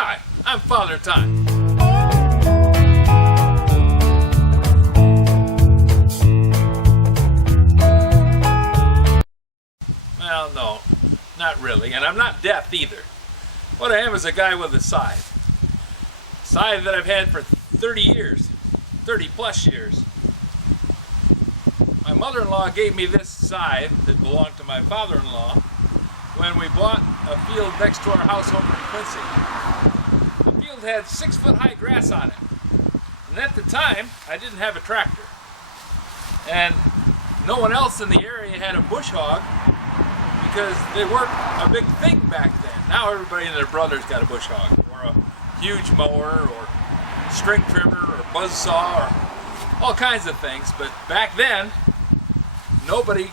Hi, I'm Father Time. Well, no, not really, and I'm not deaf either. What I am is a guy with a scythe. Scythe that I've had for 30 years, 30 plus years. My mother-in-law gave me this scythe that belonged to my father-in-law when we bought a field next to our house over in Quincy. The field had 6-foot high grass on it. And at the time, I didn't have a tractor. And no one else in the area had a bushhog because they weren't a big thing back then. Now everybody and their brother's got a bushhog, or a huge mower, or string trimmer, or buzzsaw, or all kinds of things. But back then, nobody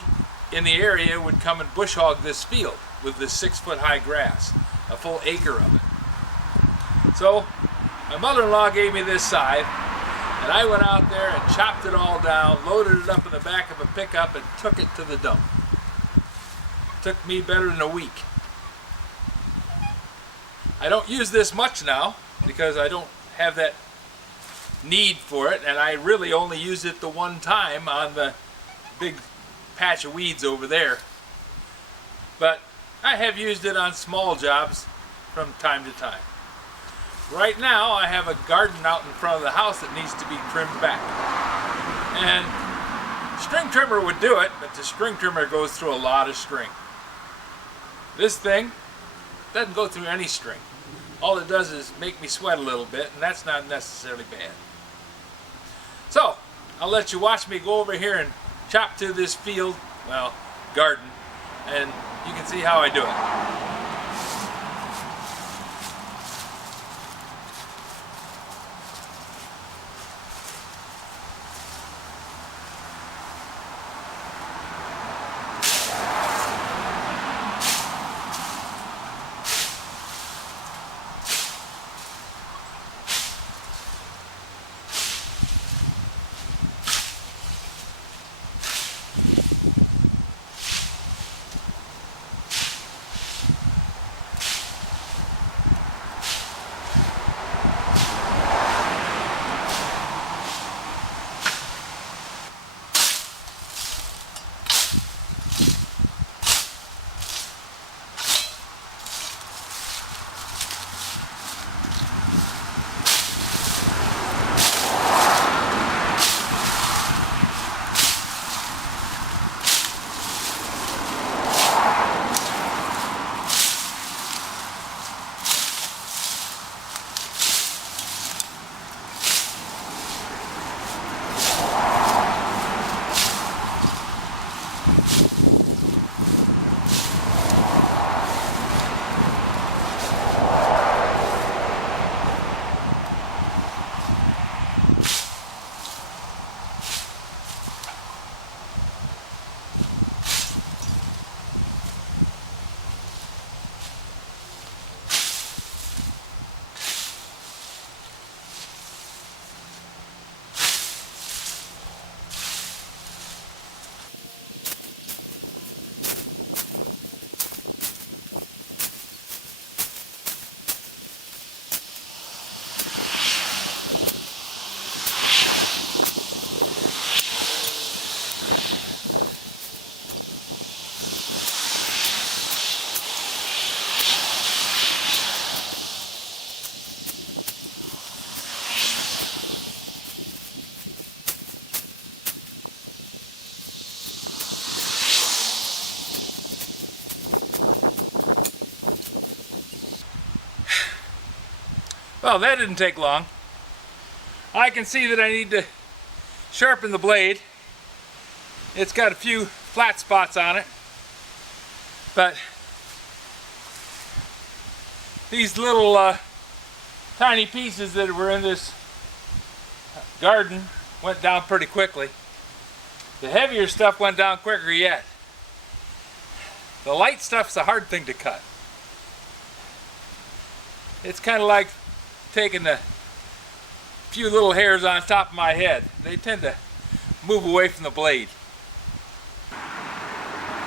in the area would come and bushhog this field with this 6-foot high grass, a full acre of it. So my mother-in-law gave me this scythe, and I went out there and chopped it all down, loaded it up in the back of a pickup, and took it to the dump. Took me better than a week. I don't use this much now because I don't have that need for it, and I really only use it the one time on the big patch of weeds over there. But I have used it on small jobs from time to time. Right now I have a garden out in front of the house that needs to be trimmed back. And string trimmer would do it, but the string trimmer goes through a lot of string. This thing doesn't go through any string. All it does is make me sweat a little bit, and that's not necessarily bad. So, I'll let you watch me go over here and chop to this field, well, garden, and you can see how I do it. Well, that didn't take long. I can see that I need to sharpen the blade. It's got a few flat spots on it, but these little tiny pieces that were in this garden went down pretty quickly. The heavier stuff went down quicker yet. The light stuff's a hard thing to cut. It's kind of like taking a few little hairs on top of my head. They tend to move away from the blade.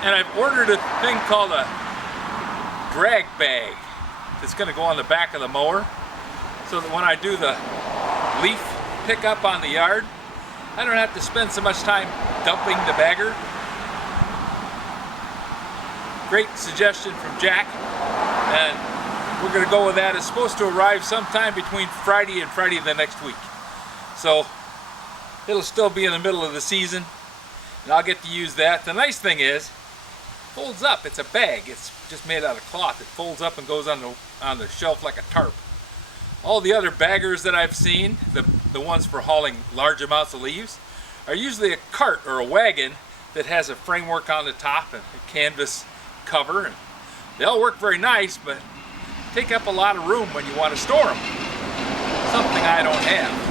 And I've ordered a thing called a drag bag. that's going to go on the back of the mower, so that when I do the leaf pickup on the yard, I don't have to spend so much time dumping the bagger. Great suggestion from Jack, and we're going to go with that. It's supposed to arrive sometime between Friday and Friday of the next week. So it'll still be in the middle of the season, and I'll get to use that. The nice thing is, it folds up. It's a bag. It's just made out of cloth. It folds up and goes on the shelf like a tarp. All the other baggers that I've seen, the ones for hauling large amounts of leaves, are usually a cart or a wagon that has a framework on the top and a canvas cover. And they all work very nice, but take up a lot of room when you want to store them. Something I don't have.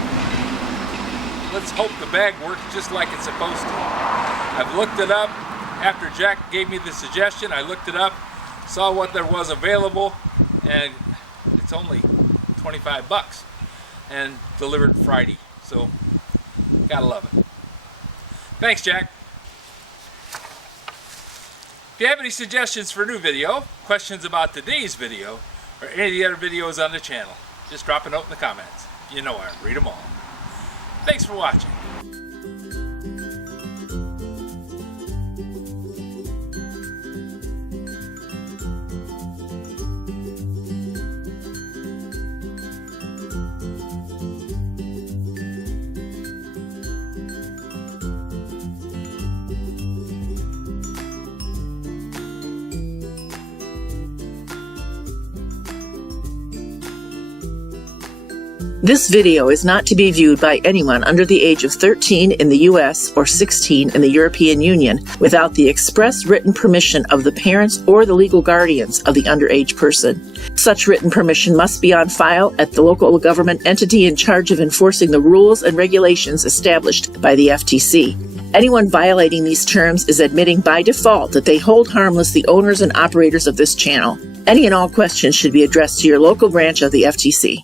Let's hope the bag works just like it's supposed to. I've looked it up. After Jack gave me the suggestion, I looked it up, saw what there was available, and it's only 25 bucks and delivered Friday. So, gotta love it. Thanks, Jack. If you have any suggestions for a new video, questions about today's video, or any of the other videos on the channel, just drop a note in the comments. You know I read them all. Thanks for watching. This video is not to be viewed by anyone under the age of 13 in the U.S. or 16 in the European Union without the express written permission of the parents or the legal guardians of the underage person. Such written permission must be on file at the local government entity in charge of enforcing the rules and regulations established by the FTC. Anyone violating these terms is admitting by default that they hold harmless the owners and operators of this channel. Any and all questions should be addressed to your local branch of the FTC.